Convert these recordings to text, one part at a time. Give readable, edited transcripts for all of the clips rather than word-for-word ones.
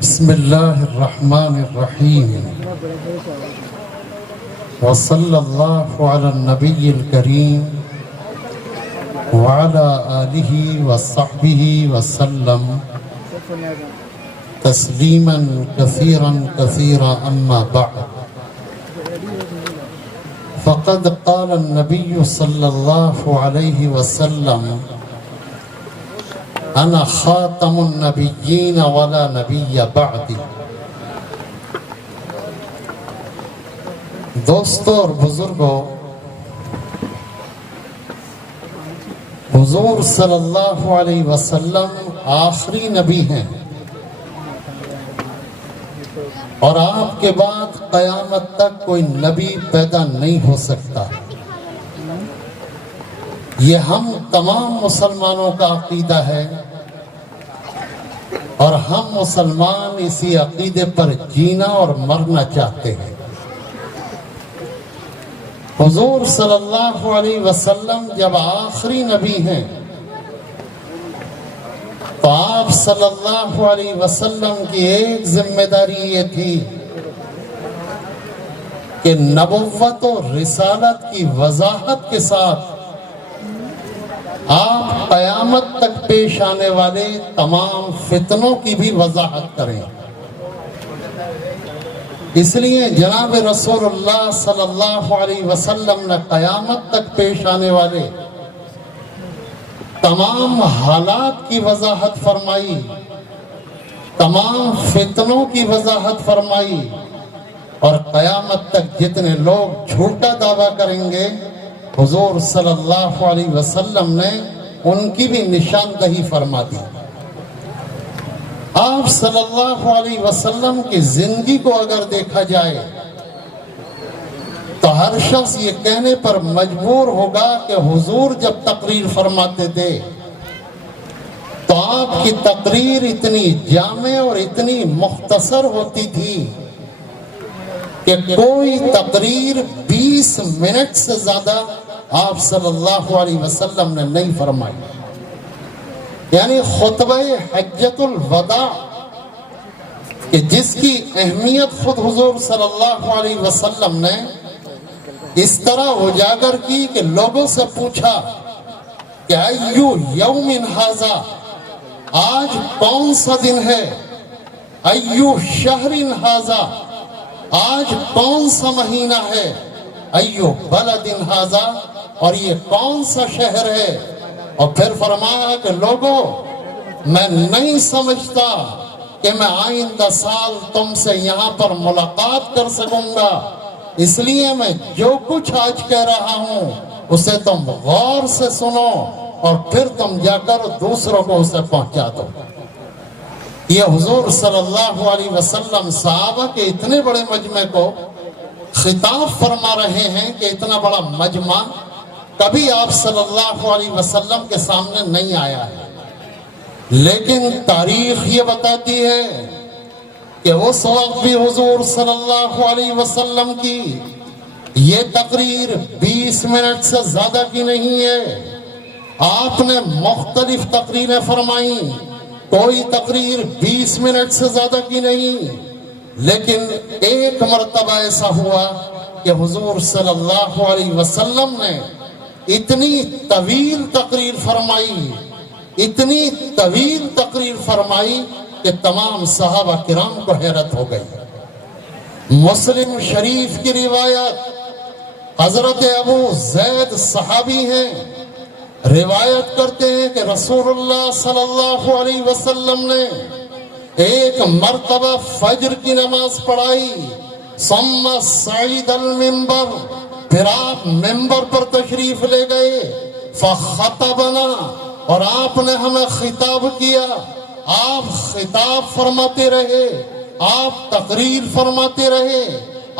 بسم اللہ الرحمن الرحیم وصلی اللہ علی النبی الکریم وعلی آلہ وصحبہ وسلم تسلیما کثیرا کثیرا اما بعد فقد قال النبی صلی اللہ علیہ وسلم انا خاتم النبیین ولا نبی بعدی۔ دوستو اور بزرگوں، حضور صلی اللہ علیہ وسلم آخری نبی ہیں اور آپ کے بعد قیامت تک کوئی نبی پیدا نہیں ہو سکتا۔ یہ ہم تمام مسلمانوں کا عقیدہ ہے اور ہم مسلمان اسی عقیدے پر جینا اور مرنا چاہتے ہیں۔ حضور صلی اللہ علیہ وسلم جب آخری نبی ہیں تو آپ صلی اللہ علیہ وسلم کی ایک ذمہ داری یہ تھی کہ نبوت و رسالت کی وضاحت کے ساتھ آپ قیامت تک پیش آنے والے تمام فتنوں کی بھی وضاحت کریں۔ اس لیے جناب رسول اللہ صلی اللہ علیہ وسلم نے قیامت تک پیش آنے والے تمام حالات کی وضاحت فرمائی، تمام فتنوں کی وضاحت فرمائی، اور قیامت تک جتنے لوگ جھوٹا دعویٰ کریں گے حضور صلی اللہ علیہ وسلم نے ان کی بھی نشاندہی فرما دی۔ آپ صلی اللہ علیہ وسلم کی زندگی کو اگر دیکھا جائے تو ہر شخص یہ کہنے پر مجبور ہوگا کہ حضور جب تقریر فرماتے تھے تو آپ کی تقریر اتنی جامع اور اتنی مختصر ہوتی تھی کہ کوئی تقریر 20 منٹ سے زیادہ آپ صلی اللہ علیہ وسلم نے نہیں فرمائی۔ یعنی خطبہ حجۃ الوداع کہ جس کی اہمیت خود حضور صلی اللہ علیہ وسلم نے اس طرح اجاگر کی کہ لوگوں سے پوچھا کہ ایو یوم ھذا، آج کون سا دن ہے؟ ایو شہر ھذا، آج کون سا مہینہ ہے؟ ایو بلد ھذا، اور یہ کون سا شہر ہے؟ اور پھر فرمایا کہ لوگوں، میں نہیں سمجھتا کہ میں آئندہ سال تم سے یہاں پر ملاقات کر سکوں گا، اس لیے میں جو کچھ آج کہہ رہا ہوں اسے تم غور سے سنو اور پھر تم جا کر دوسروں کو اسے پہنچا دو۔ یہ حضور صلی اللہ علیہ وسلم صحابہ کے اتنے بڑے مجمع کو خطاب فرما رہے ہیں کہ اتنا بڑا مجمع کبھی آپ صلی اللہ علیہ وسلم کے سامنے نہیں آیا ہے، لیکن تاریخ یہ بتاتی ہے کہ اس وقت بھی حضور صلی اللہ علیہ وسلم کی یہ تقریر 20 منٹ سے زیادہ کی نہیں ہے۔ آپ نے مختلف تقریریں فرمائیں، کوئی تقریر 20 منٹ سے زیادہ کی نہیں، لیکن ایک مرتبہ ایسا ہوا کہ حضور صلی اللہ علیہ وسلم نے اتنی طویل تقریر فرمائی، اتنی طویل تقریر فرمائی کہ تمام صحابہ کرام کو حیرت ہو گئی۔ مسلم شریف کی روایت، حضرت ابو زید صحابی ہیں، روایت کرتے ہیں کہ رسول اللہ صلی اللہ علیہ وسلم نے ایک مرتبہ فجر کی نماز پڑھائی، ثم صعید المنبر، پھر آپ ممبر پر تشریف لے گئے، فخطبنا، اور آپ نے ہمیں خطاب کیا۔ آپ خطاب فرماتے رہے، آپ تقریر فرماتے رہے،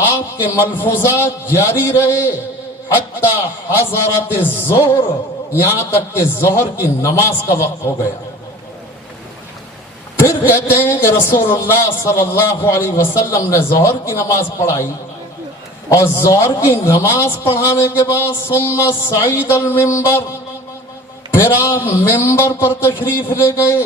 آپ کے ملفوظات جاری رہے حتی حضرت الظہر، یہاں تک کہ ظہر کی نماز کا وقت ہو گیا۔ پھر کہتے ہیں کہ رسول اللہ صلی اللہ علیہ وسلم نے ظہر کی نماز پڑھائی، اور ظہر کی نماز پڑھانے کے بعد ثم صعید المنبر، پھر آپ ممبر پر تشریف لے گئے،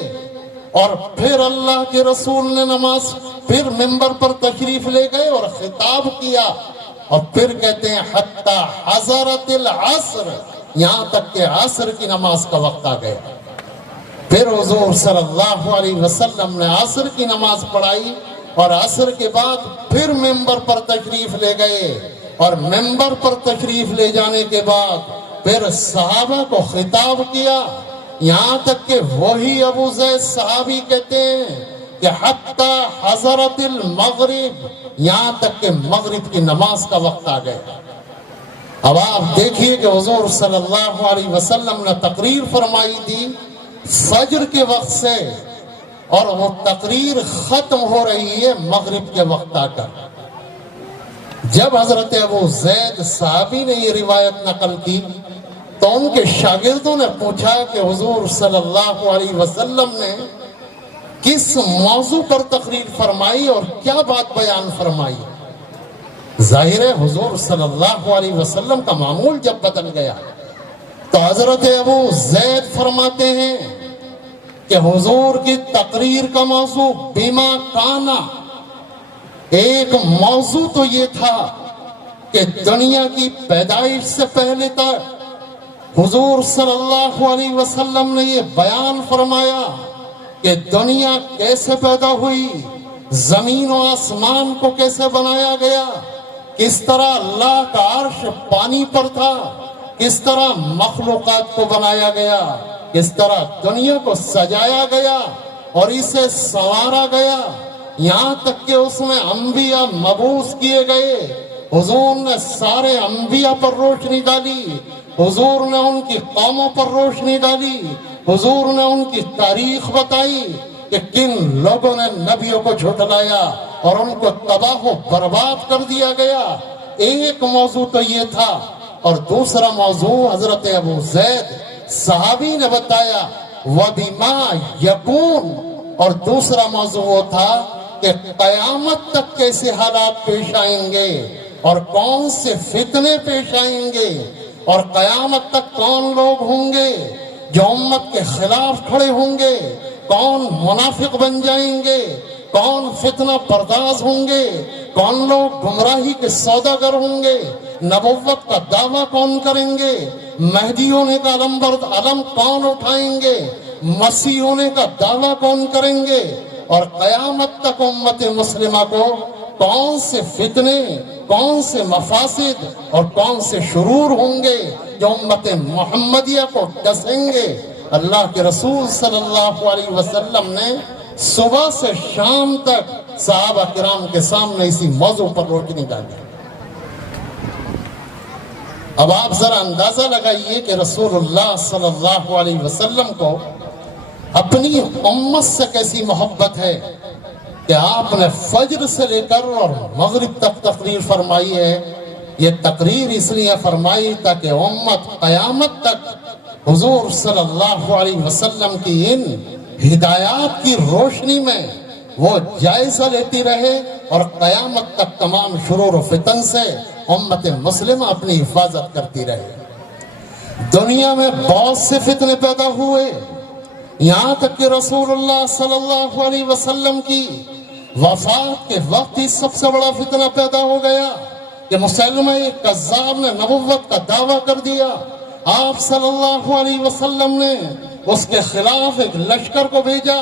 اور پھر اللہ کے رسول نے نماز پھر ممبر پر تشریف لے گئے اور خطاب کیا، اور پھر کہتے ہیں حتی حضرت العصر، یہاں تک کہ عصر کی نماز کا وقت آ گیا۔ پھر حضور صلی اللہ علیہ وسلم نے عصر کی نماز پڑھائی، اور عصر کے بعد پھر ممبر پر تشریف لے گئے، اور ممبر پر تشریف لے جانے کے بعد پھر صحابہ کو خطاب کیا، یہاں تک کہ وہی ابو زید صحابی کہتے ہیں کہ حتی حضرت المغرب، یہاں تک کہ مغرب کی نماز کا وقت آ گیا۔ اب آپ دیکھیے کہ حضور صلی اللہ علیہ وسلم نے تقریر فرمائی تھی فجر کے وقت سے، اور وہ تقریر ختم ہو رہی ہے مغرب کے وقت آ کر۔ جب حضرت ابو زید صحابی نے یہ روایت نقل کی تو ان کے شاگردوں نے پوچھا کہ حضور صلی اللہ علیہ وسلم نے کس موضوع پر تقریر فرمائی اور کیا بات بیان فرمائی؟ ظاہر ہے حضور صلی اللہ علیہ وسلم کا معمول جب بدل گیا تو حضرت ابو زید فرماتے ہیں کہ حضور کی تقریر کا موضوع بیما کانا، ایک موضوع تو یہ تھا کہ دنیا کی پیدائش سے پہلے تک حضور صلی اللہ علیہ وسلم نے یہ بیان فرمایا کہ دنیا کیسے پیدا ہوئی، زمین و آسمان کو کیسے بنایا گیا، کس طرح اللہ کا عرش پانی پر تھا، کس طرح مخلوقات کو بنایا گیا، کس طرح دنیا کو سجایا گیا اور اسے سنوارا گیا، یہاں تک کہ اس میں انبیاء مبعوث کیے گئے۔ حضور نے سارے انبیاء پر روشنی ڈالی، حضور نے ان کی قوموں پر روشنی ڈالی، حضور نے ان کی تاریخ بتائی کہ کن لوگوں نے نبیوں کو جھٹلایا اور ان کو تباہ و برباد کر دیا گیا۔ ایک موضوع تو یہ تھا، اور دوسرا موضوع حضرت ابو زید صحابی نے بتایا وَبِمَا يَكُونُ، اور دوسرا موضوع وہ تھا کہ قیامت تک کیسے حالات پیش آئیں گے اور کون سے فتنے پیش آئیں گے، اور قیامت تک کون لوگ ہوں گے جو امت کے خلاف کھڑے ہوں گے، کون منافق بن جائیں گے، کون فتنہ پرداز ہوں گے، کون لوگ گمراہی کے سوداگر ہوں گے، نبوت کا دعویٰ کون کریں گے، مہدی ہونے کا علم کون اٹھائیں گے، مسیح ہونے کا دعویٰ کون کریں گے، اور قیامت تک امت مسلمہ کو کون سے فتنے، کون سے مفاسد اور کون سے شرور ہوں گے جو امت محمدیہ کو ڈسیں گے۔ اللہ کے رسول صلی اللہ علیہ وسلم نے صبح سے شام تک صحابہ کرام کے سامنے اسی موضوع پر روشنی ڈالی۔ اب آپ ذرا اندازہ لگائیے کہ رسول اللہ صلی اللہ علیہ وسلم کو اپنی امت سے کیسی محبت ہے کہ آپ نے فجر سے لے کر اور مغرب تک تقریر فرمائی ہے۔ یہ تقریر اس لیے فرمائی تاکہ امت قیامت تک حضور صلی اللہ علیہ وسلم کی ان ہدایات کی روشنی میں وہ جائزہ لیتی رہے، اور قیامت تک تمام شرور و فتن سے امت مسلمہ اپنی حفاظت کرتی رہے۔ دنیا میں بہت سے فتنے پیدا ہوئے، یہاں تک کہ رسول اللہ صلی اللہ علیہ وسلم کی وفات کے وقت ہی سب سے بڑا فتنہ پیدا ہو گیا کہ مسلمہ کذاب نے نبوت کا دعویٰ کر دیا۔ آپ صلی اللہ علیہ وسلم نے اس کے خلاف ایک لشکر کو بھیجا۔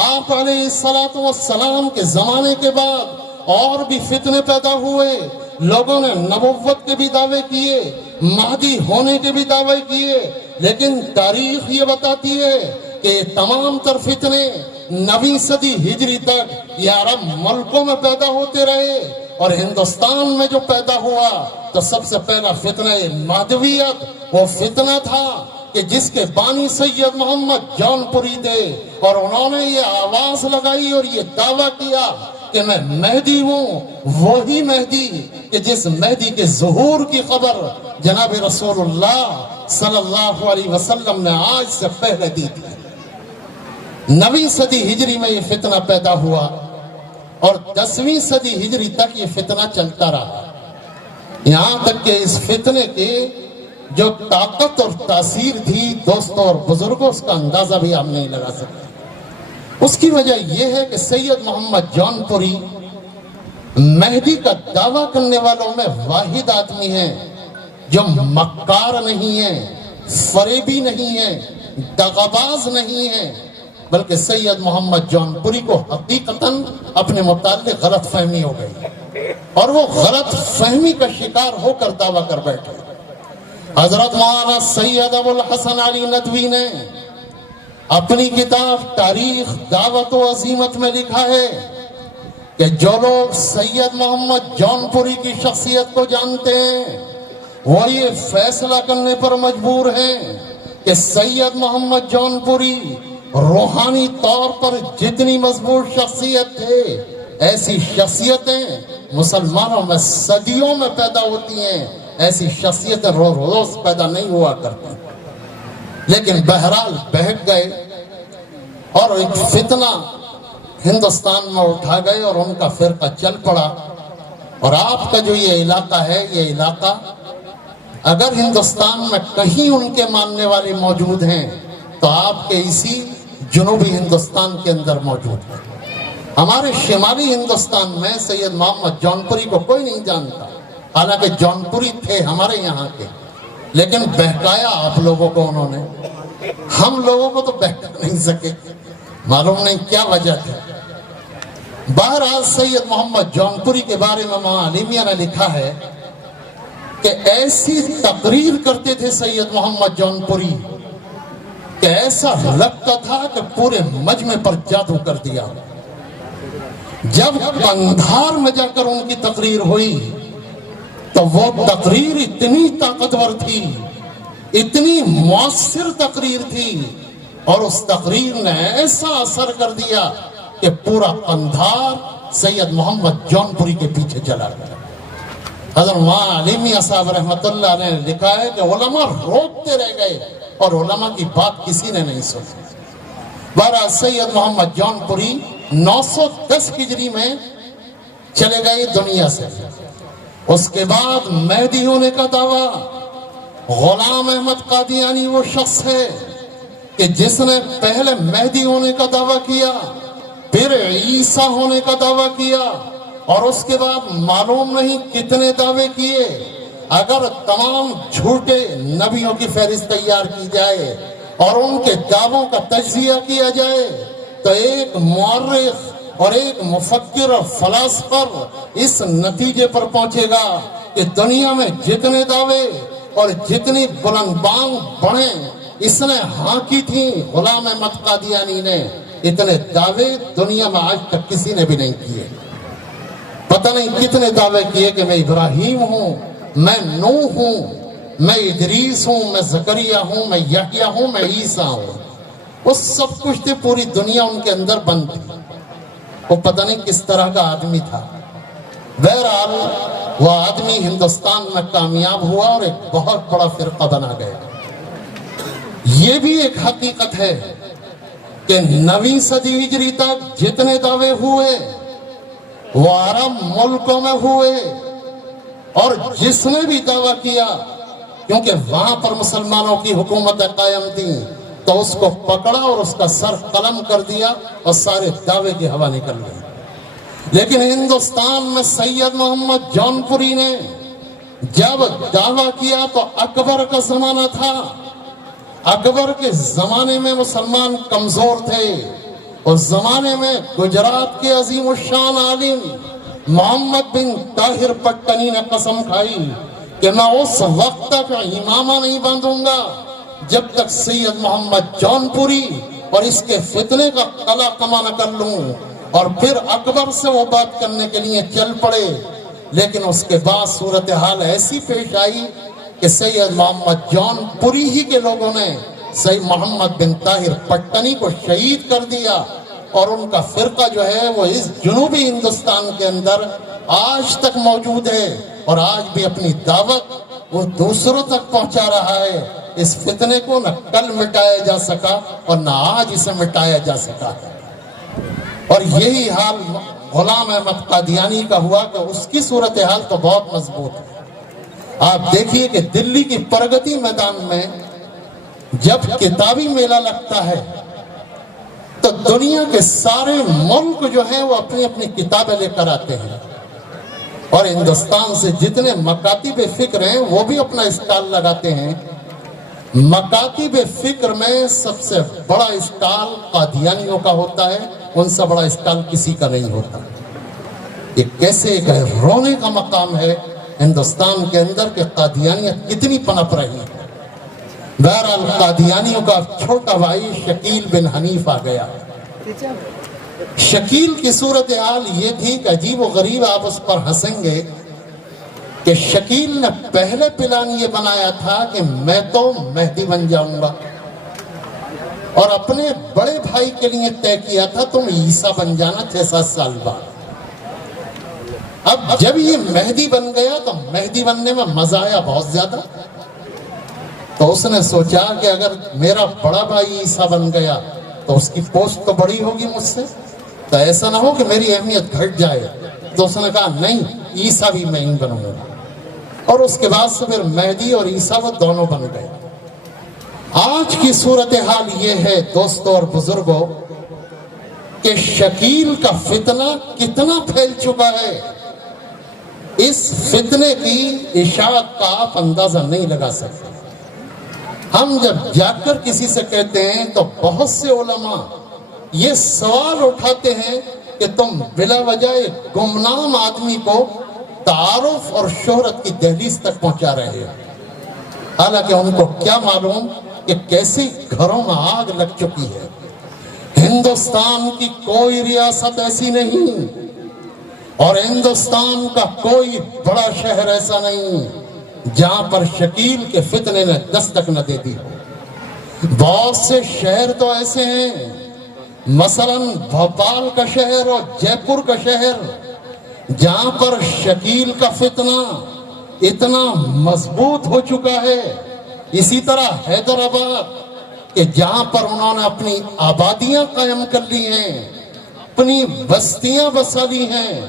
آپ علیہ السلام کے زمانے کے بعد اور بھی فتنے پیدا ہوئے، لوگوں نے نبوت کے بھی دعوے کیے، مہدی ہونے کے بھی دعوے کیے، لیکن تاریخ یہ بتاتی ہے کہ تمام تر فتنے 9ویں صدی ہجری تک یہ عرب ملکوں میں پیدا ہوتے رہے، اور ہندوستان میں جو پیدا ہوا تو سب سے پہلا فتنہ مہدویت وہ فتنہ تھا کہ جس کے بانی سید محمد جون پوری تھے، اور انہوں نے یہ آواز لگائی اور یہ دعویٰ کیا کہ میں مہدی ہوں، وہی مہدی کہ جس مہدی کے ظہور کی خبر جناب رسول اللہ صلی اللہ علیہ وسلم نے آج سے پہلے دی تھی۔ 9ویں صدی ہجری میں یہ فتنہ پیدا ہوا، اور 10ویں صدی ہجری تک یہ فتنہ چلتا رہا، یہاں تک کہ اس فتنے کے جو طاقت اور تاثیر تھی دوستوں اور بزرگوں، اس کا اندازہ بھی ہم نہیں لگا سکتے۔ اس کی وجہ یہ ہے کہ سید محمد جونپوری مہدی کا دعویٰ کرنے والوں میں واحد آدمی ہیں جو مکار نہیں ہے، فریبی نہیں ہے، دغاباز نہیں ہے، بلکہ سید محمد جونپوری کو حقیقتاً اپنے متعلق غلط فہمی ہو گئی اور وہ غلط فہمی کا شکار ہو کر دعویٰ کر بیٹھے۔ حضرت مولانا سید ابو الحسن علی ندوی نے اپنی کتاب تاریخ دعوت و عزیمت میں لکھا ہے کہ جو لوگ سید محمد جونپوری کی شخصیت کو جانتے ہیں وہ یہ فیصلہ کرنے پر مجبور ہیں کہ سید محمد جونپوری روحانی طور پر جتنی مضبوط شخصیت تھے، ایسی شخصیتیں مسلمانوں میں صدیوں میں پیدا ہوتی ہیں، ایسی شخصیتیں روز روز پیدا نہیں ہوا کرتی۔ لیکن بہرحال بہک گئے اور ایک فتنہ ہندوستان میں اٹھا گئے اور ان کا فرقہ چل پڑا۔ اور آپ کا جو یہ علاقہ ہے، یہ علاقہ اگر ہندوستان میں کہیں ان کے ماننے والے موجود ہیں تو آپ کے اسی جنوبی ہندوستان کے اندر موجود ہیں۔ ہمارے شمالی ہندوستان میں سید محمد جونپوری کو کوئی نہیں جانتا، حالانکہ جونپوری تھے ہمارے یہاں کے، لیکن بہکایا آپ لوگوں کو انہوں نے، ہم لوگوں کو تو بہکا نہیں سکے، معلوم نہیں کیا وجہ تھی۔ بہرحال سید محمد جونپوری کے بارے میں معالمیہ نے لکھا ہے کہ ایسی تقریر کرتے تھے سید محمد جونپوری کہ ایسا لگتا تھا کہ پورے مجمع پر جادو کر دیا۔ جب قندھار میں جا کر ان کی تقریر ہوئی تو وہ تقریر اتنی طاقتور تھی، اتنی مؤثر تقریر تھی، اور اس تقریر نے ایسا اثر کر دیا کہ پورا قندھار سید محمد جونپوری کے پیچھے چلا گیا۔ حضرت معالمیہ صاحب رحمت اللہ نے لکھا ہے کہ علماء روکتے رہ گئے اور علماء کی بات کسی نے نہیں سنی۔ بہرحال سید محمد جونپوری 910 ہجری میں چلے گئے دنیا سے۔ اس کے بعد مہدی ہونے کا دعویٰ، غلام احمد قادیانی وہ شخص ہے کہ جس نے پہلے مہدی ہونے کا دعویٰ کیا، پھر عیسیٰ ہونے کا دعویٰ کیا، اور اس کے بعد معلوم نہیں کتنے دعوے کیے۔ اگر تمام جھوٹے نبیوں کی فہرست تیار کی جائے اور ان کے دعووں کا تجزیہ کیا جائے تو ایک مورخ اور ایک مفکر اور فلاسفر اس نتیجے پر پہنچے گا کہ دنیا میں جتنے دعوے اور جتنی بلند بانگ بڑھیں اس نے ہانکی تھی غلام احمد قادیانی نے، اتنے دعوے دنیا میں آج تک کسی نے بھی نہیں کیے۔ پتہ نہیں کتنے دعوے کیے کہ میں ابراہیم ہوں، میں نوح ہوں، میں ادریس ہوں، میں زکریا ہوں، میں یحییٰ ہوں، میں عیسیٰ ہوں۔ وہ سب کچھ تھے، پوری دنیا ان کے اندر بند تھی۔ وہ پتہ نہیں کس طرح کا آدمی تھا۔ بہرحال وہ آدمی ہندوستان میں کامیاب ہوا اور ایک بہت بڑا فرقہ بنا گیا۔ یہ بھی ایک حقیقت ہے کہ 9ویں صدی ہجری تک جتنے دعوے ہوئے وہ عرب ملکوں میں ہوئے، اور جس نے بھی دعویٰ کیا، کیونکہ وہاں پر مسلمانوں کی حکومتیں قائم تھیں، تو اس کو پکڑا اور اس کا سر قلم کر دیا اور سارے دعوے کی ہوا نکل گئی۔ لیکن ہندوستان میں سید محمد جونپوری نے جب دعویٰ کیا تو اکبر کا زمانہ تھا۔ اکبر کے زمانے میں مسلمان کمزور تھے۔ اس زمانے میں گجرات کے عظیم الشان عالم محمد بن طاہر پٹنی نے قسم کھائی کہ میں اس وقت تک امامہ نہیں باندھوں گا جب تک سید محمد جونپوری اور اس کے فتنے کا قلع کما نہ کر لوں، اور پھر اکبر سے وہ بات کرنے کے لیے چل پڑے۔ لیکن اس کے بعد صورتحال ایسی پیش آئی کہ سید محمد جونپوری ہی کے لوگوں نے سید محمد بن طاہر پٹنی کو شہید کر دیا، اور ان کا فرقہ جو ہے وہ اس جنوبی ہندوستان کے اندر آج تک موجود ہے، اور آج بھی اپنی دعوت وہ دوسروں تک پہنچا رہا ہے۔ اس فتنے کو نہ کل مٹایا جا سکا اور نہ آج اسے مٹایا جا سکا، اور یہی حال غلام احمد قادیانی کا ہوا کہ اس کی صورتحال تو بہت مضبوط ہے۔ آپ دیکھیے کہ دلی کی پرگتی میدان میں جب کتابی میلہ لگتا ہے تو دنیا کے سارے ملک جو ہیں وہ اپنی اپنی کتابیں لے کر آتے ہیں، اور ہندوستان سے جتنے مکاتب فکر ہیں وہ بھی اپنا اسٹال لگاتے ہیں۔ مکاتب فکر میں سب سے بڑا اسٹال قادیانیوں کا ہوتا ہے، ان سے بڑا اسٹال کسی کا نہیں ہوتا۔ یہ کیسے ایک رونے کا مقام ہے ہندوستان کے اندر کہ قادیانیت کتنی پنپ رہی ہے۔ بہرحال قادیانیوں کا چھوٹا بھائی شکیل بن حنیف آ گیا۔ شکیل کی صورتحال یہ تھی کہ عجیب و غریب، آپ اس پر ہنسیں گے، کہ شکیل نے پہلے پلان یہ بنایا تھا کہ میں تو مہدی بن جاؤں گا، اور اپنے بڑے بھائی کے لیے طے کیا تھا تم عیسیٰ بن جانا 6-7 سال بعد۔ اب جب یہ مہدی بن گیا تو مہدی بننے میں مزہ آیا بہت زیادہ، تو اس نے سوچا کہ اگر میرا بڑا بھائی عیسیٰ بن گیا تو اس کی پوسٹ تو بڑی ہوگی مجھ سے، تو ایسا نہ ہو کہ میری اہمیت گھٹ جائے۔ تو اس نے کہا نہیں، عیسیٰ بھی میں ہی بنوں گا، اور اس کے بعد سے پھر مہدی اور عیسیٰ وہ دونوں بن گئے۔ آج کی صورتحال یہ ہے دوستوں اور بزرگوں کہ شکیل کا فتنہ کتنا پھیل چکا ہے، اس فتنے کی اشاعت کا آپ اندازہ نہیں لگا سکتے۔ ہم جب جا کر کسی سے کہتے ہیں تو بہت سے علماء یہ سوال اٹھاتے ہیں کہ تم بلا وجہ ایک گمنام آدمی کو تعارف اور شہرت کی دہلیز تک پہنچا رہے ہیں، حالانکہ ان کو کیا معلوم کہ کیسی گھروں میں آگ لگ چکی ہے۔ ہندوستان کی کوئی ریاست ایسی نہیں، اور ہندوستان کا کوئی بڑا شہر ایسا نہیں جہاں پر شکیل کے فتنے نے دستک نہ دے دی ہو۔ بہت سے شہر تو ایسے ہیں، مثلا بھوپال کا شہر اور جے پور کا شہر، جہاں پر شکیل کا فتنہ اتنا مضبوط ہو چکا ہے۔ اسی طرح حیدرآباد کہ جہاں پر انہوں نے اپنی آبادیاں قائم کر لی ہیں، اپنی بستیاں بسا لی ہیں،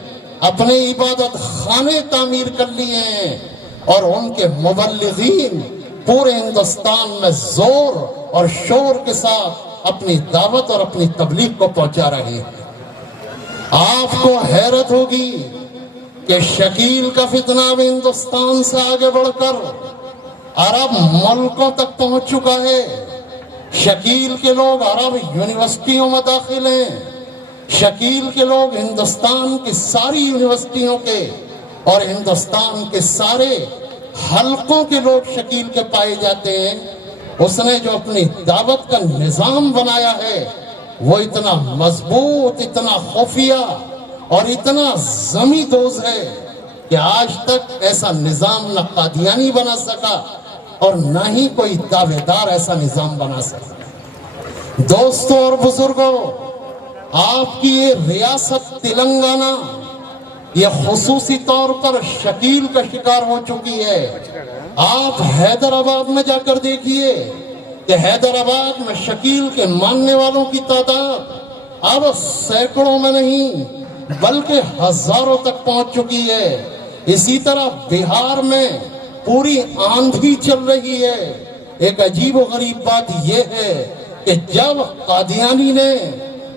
اپنے عبادت خانے تعمیر کر لیے ہیں، اور ان کے مبلغین پورے ہندوستان میں زور اور شور کے ساتھ اپنی دعوت اور اپنی تبلیغ کو پہنچا رہے ہیں۔ آپ کو حیرت ہوگی کہ شکیل کا فتنہ اب ہندوستان سے آگے بڑھ کر عرب ملکوں تک پہنچ چکا ہے۔ شکیل کے لوگ عرب یونیورسٹیوں میں داخل ہیں، شکیل کے لوگ ہندوستان کی ساری یونیورسٹیوں کے اور ہندوستان کے سارے حلقوں کے لوگ شکیل کے پائے جاتے ہیں۔ اس نے جو اپنی دعوت کا نظام بنایا ہے وہ اتنا مضبوط، اتنا خفیہ اور اتنا زمیں دوز ہے کہ آج تک ایسا نظام نہ قادیانی بنا سکا اور نہ ہی کوئی دعوے دار ایسا نظام بنا سکا۔ دوستوں اور بزرگوں، آپ کی یہ ریاست تلنگانہ یہ خصوصی طور پر شکیل کا شکار ہو چکی ہے۔ آپ حیدرآباد میں جا کر دیکھیے کہ حیدرآباد میں شکیل کے ماننے والوں کی تعداد اب سینکڑوں میں نہیں بلکہ ہزاروں تک پہنچ چکی ہے۔ اسی طرح بہار میں پوری آندھی چل رہی ہے۔ ایک عجیب و غریب بات یہ ہے کہ جب قادیانی نے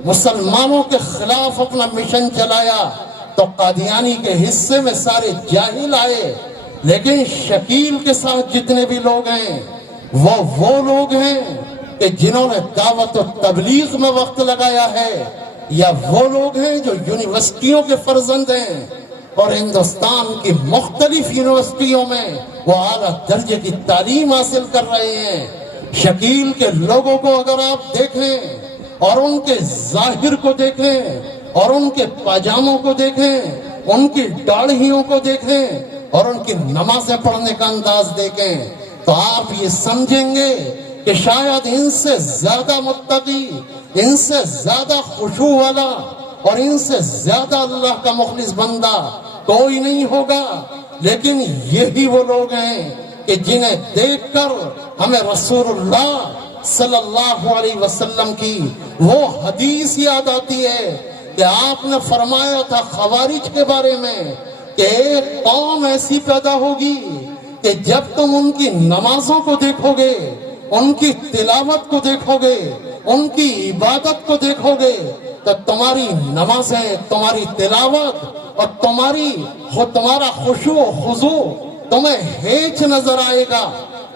مسلمانوں کے خلاف اپنا مشن چلایا تو قادیانی کے حصے میں سارے جاہل آئے، لیکن شکیل کے ساتھ جتنے بھی لوگ ہیں وہ لوگ ہیں کہ جنہوں نے دعوت و تبلیغ میں وقت لگایا ہے، یا وہ لوگ ہیں جو یونیورسٹیوں کے فرزند ہیں اور ہندوستان کی مختلف یونیورسٹیوں میں وہ اعلیٰ درجے کی تعلیم حاصل کر رہے ہیں۔ شکیل کے لوگوں کو اگر آپ دیکھیں اور ان کے ظاہر کو دیکھیں اور ان کے پاجاموں کو دیکھیں، ان کی داڑھیوں کو دیکھیں اور ان کی نمازیں پڑھنے کا انداز دیکھیں، تو آپ یہ سمجھیں گے کہ شاید ان سے زیادہ متقی، ان سے زیادہ خشوع والا اور ان سے زیادہ اللہ کا مخلص بندہ کوئی نہیں ہوگا۔ لیکن یہی وہ لوگ ہیں کہ جنہیں دیکھ کر ہمیں رسول اللہ صلی اللہ علیہ وسلم کی وہ حدیث یاد آتی ہے کہ آپ نے فرمایا تھا خوارج کے بارے میں کہ ایک قوم ایسی پیدا ہوگی کہ جب تم ان کی نمازوں کو دیکھو گے، ان کی تلاوت کو دیکھو گے، ان کی عبادت کو دیکھو گے تو تمہاری نمازیں، تمہاری تلاوت اور تمہارا خشوع و خضوع تمہیں ہیچ نظر آئے گا۔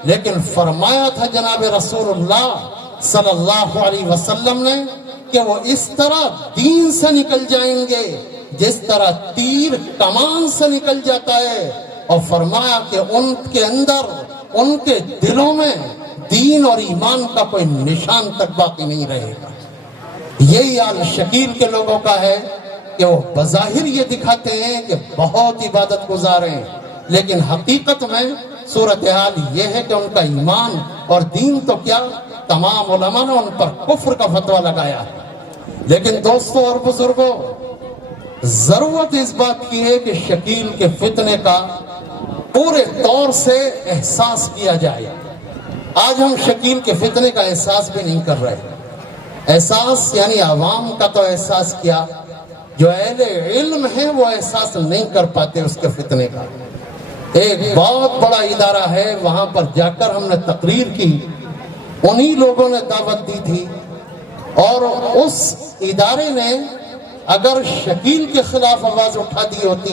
لیکن فرمایا تھا جناب رسول اللہ صلی اللہ علیہ وسلم نے کہ وہ اس طرح دین سے نکل جائیں گے جس طرح تیر کمان سے نکل جاتا ہے، اور فرمایا کہ ان کے اندر، ان کے دلوں میں دین اور ایمان کا کوئی نشان تک باقی نہیں رہے گا۔ یہی حال شکیل کے لوگوں کا ہے کہ وہ بظاہر یہ دکھاتے ہیں کہ بہت عبادت گزار ہیں، لیکن حقیقت میں صورتحال یہ ہے کہ ان کا ایمان اور دین تو کیا، تمام علماء نے ان پر کفر کا فتویٰ لگایا ہے۔ لیکن دوستوں اور بزرگوں، ضرورت اس بات کی ہے کہ شکیل کے فتنے کا پورے طور سے احساس کیا جائے۔ آج ہم شکیل کے فتنے کا احساس بھی نہیں کر رہے۔ احساس یعنی عوام کا تو احساس کیا، جو اہل علم ہیں وہ احساس نہیں کر پاتے اس کے فتنے کا۔ ایک بہت بڑا ادارہ ہے، وہاں پر جا کر ہم نے تقریر کی، انہی لوگوں نے دعوت دی تھی، اور اس ادارے نے اگر شکیل کے خلاف آواز اٹھا دی ہوتی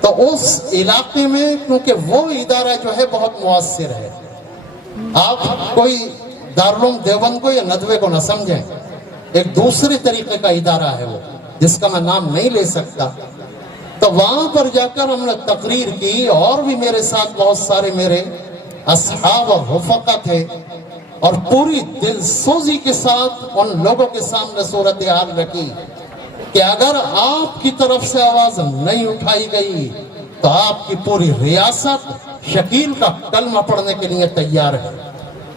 تو اس علاقے میں، کیونکہ وہ ادارہ جو ہے بہت مؤثر ہے، آپ کوئی دارالعلوم دیوبند کو یا ندوے کو نہ سمجھیں، ایک دوسرے طریقے کا ادارہ ہے وہ، جس کا میں نام نہیں لے سکتا۔ تو وہاں پر جا کر ہم نے تقریر کی، اور بھی میرے ساتھ بہت سارے میرے اصحاب اور رفقا تھے، اور پوری دل سوزی کے ساتھ ان لوگوں کے سامنے صورتحال رکھی کہ اگر آپ کی طرف سے آواز نہیں اٹھائی گئی تو آپ کی پوری ریاست شکیل کا کلمہ پڑھنے کے لیے تیار ہے۔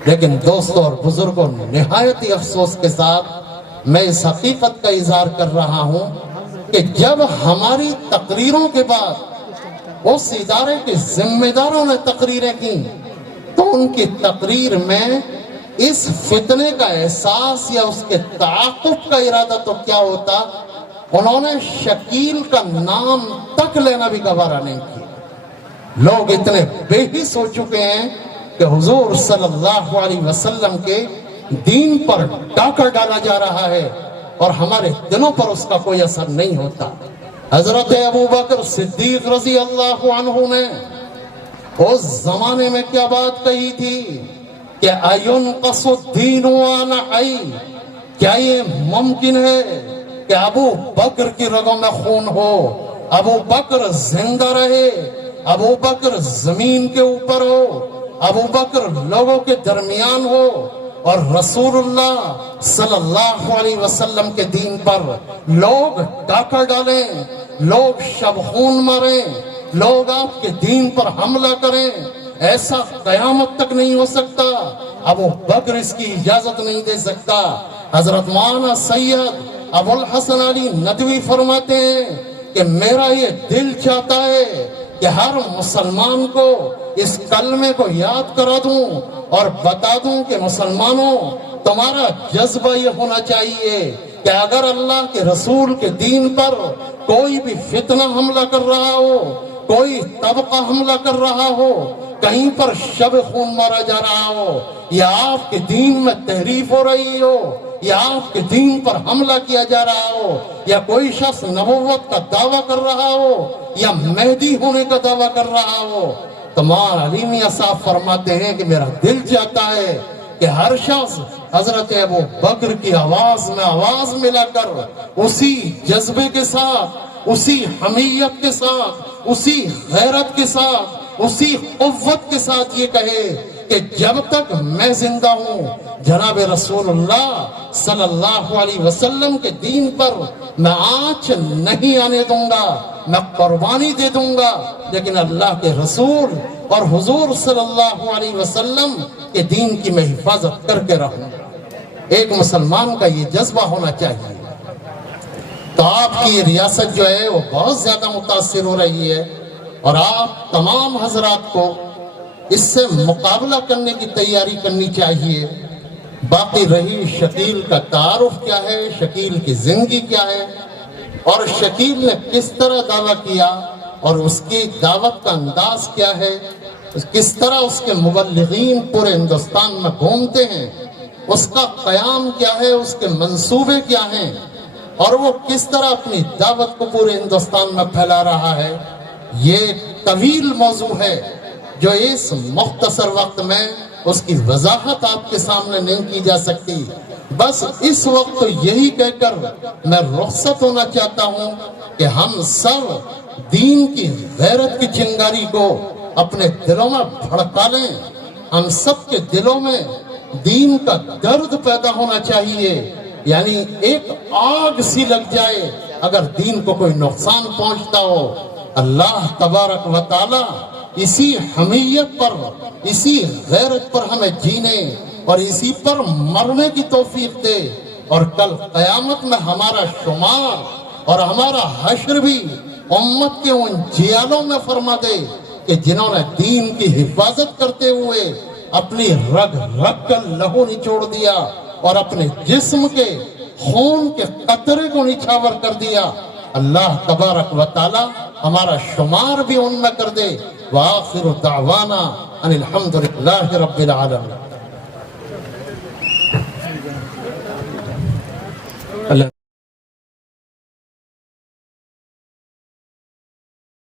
لیکن دوستوں اور بزرگوں، نہایت ہی افسوس کے ساتھ میں اس حقیقت کا اظہار کر رہا ہوں کہ جب ہماری تقریروں کے بعد اس ادارے کے ذمہ داروں نے تقریریں کی تو ان کی تقریر میں اس فتنے کا احساس یا اس کے تعاقب کا ارادہ تو کیا ہوتا، انہوں نے شکیل کا نام تک لینا بھی گوارا نہیں کیا۔ لوگ اتنے بے حس ہو چکے ہیں کہ حضور صلی اللہ علیہ وسلم کے دین پر ڈاکہ ڈالا جا رہا ہے اور ہمارے دلوں پر اس کا کوئی اثر نہیں ہوتا۔ حضرت ابوبکر صدیق رضی اللہ عنہ نے اس زمانے میں کیا بات کہی تھی کہ اَيُنْقَصُ الدِّينُ وَأَنَا حَيٌّ، کیا یہ ممکن ہے کہ ابو بکر کی رگوں میں خون ہو، ابو بکر زندہ رہے، ابو بکر زمین کے اوپر ہو، ابو بکر لوگوں کے درمیان ہو، اور رسول اللہ صلی اللہ علیہ وسلم کے دین پر لوگ ڈاکہ ڈالیں، لوگ شب خون ماریں، لوگ آپ کے دین پر حملہ کریں؟ ایسا قیامت تک نہیں ہو سکتا۔ ابو بکر اس کی اجازت نہیں دے سکتا۔ حضرت مولانا سید ابو الحسن علی ندوی فرماتے ہیں کہ میرا یہ دل چاہتا ہے کہ ہر مسلمان کو اس کلمے کو یاد کرا دوں اور بتا دوں کہ مسلمانوں، تمہارا جذبہ یہ ہونا چاہیے کہ اگر اللہ کے رسول کے دین پر کوئی بھی فتنہ حملہ کر رہا ہو، کوئی طبقہ حملہ کر رہا ہو، کہیں پر شب خون مارا جا رہا ہو، یا آپ کے دین میں تحریف ہو رہی ہو، یا آپ کے دین پر حملہ کیا جا رہا ہو، یا کوئی شخص نبوت کا دعویٰ کر رہا ہو، یا مہدی ہونے کا دعویٰ کر رہا ہو، تو مولانا علی میاں صاحب فرماتے ہیں کہ میرا دل چاہتا ہے کہ ہر شخص حضرت ابو بکر کی آواز میں آواز ملا کر اسی جذبے کے ساتھ، اسی حمیت کے ساتھ، اسی غیرت کے ساتھ، اسی قوت کے ساتھ یہ کہے کہ جب تک میں زندہ ہوں جناب رسول اللہ صلی اللہ علیہ وسلم کے دین پر میں آنچ نہیں آنے دوں گا، میں قربانی دے دوں گا، لیکن اللہ کے رسول اور حضور صلی اللہ علیہ وسلم کے دین کی میں حفاظت کر کے رہوں گا۔ ایک مسلمان کا یہ جذبہ ہونا چاہیے۔ تو آپ کی ریاست جو ہے وہ بہت زیادہ متاثر ہو رہی ہے، اور آپ تمام حضرات کو اس سے مقابلہ کرنے کی تیاری کرنی چاہیے۔ باقی رہی شکیل کا تعارف کیا ہے، شکیل کی زندگی کیا ہے، اور شکیل نے کس طرح دعویٰ کیا، اور اس کی دعوت کا انداز کیا ہے، کس طرح اس کے مبلغین پورے ہندوستان میں گھومتے ہیں، اس کا قیام کیا ہے، اس کے منصوبے کیا ہیں، اور وہ کس طرح اپنی دعوت کو پورے ہندوستان میں پھیلا رہا ہے۔ یہ طویل موضوع ہے جو اس مختصر وقت میں اس کی وضاحت آپ کے سامنے نہیں کی جا سکتی۔ بس اس وقت تو یہی کہہ کر میں رخصت ہونا چاہتا ہوں کہ ہم سب دین کی غیرت کی چنگاری کو اپنے دلوں میں بھڑکا لیں۔ ہم سب کے دلوں میں دین کا درد پیدا ہونا چاہیے، یعنی ایک آگ سی لگ جائے اگر دین کو کوئی نقصان پہنچتا ہو۔ اللہ تبارک و تعالی اسی حمیت پر، اسی غیرت پر ہمیں جینے اور اسی پر مرنے کی توفیق دے، اور کل قیامت میں ہمارا شمار اور ہمارا حشر بھی امت کے ان جیالوں میں فرما دے کہ جنہوں نے دین کی حفاظت کرتے ہوئے اپنی رگ رگ کا لہو نچوڑ دیا اور اپنے جسم کے خون کے قطرے کو نچھاور کر دیا۔ اللہ تبارک و تعالی ہمارا شمار بھی ان میں کر دے۔ وآخر دعوانا ان الحمدللہ رب العالمین۔